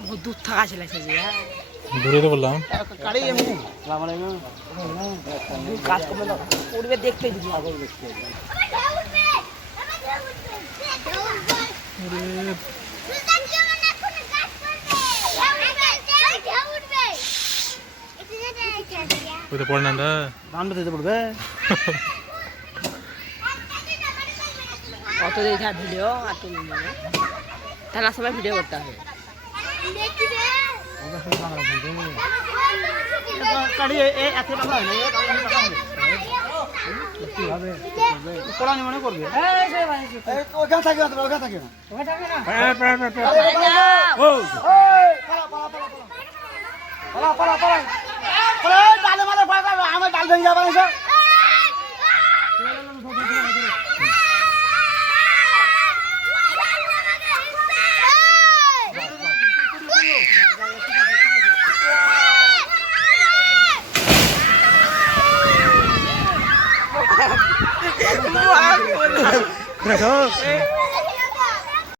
বহুত দূর থাকা ছিল দূরে তো বললাম কাজ করবে দেখতে দিবি পড়ে না ধান দিতে পড়বে অত দেখা ভিডিও আর তুমি থাকার সময় ভিডিও করতে হবে মনে করবে ওখানে থাকে না ওখানে থাকে না আমার ডাল ভেঙে যাবে দেখো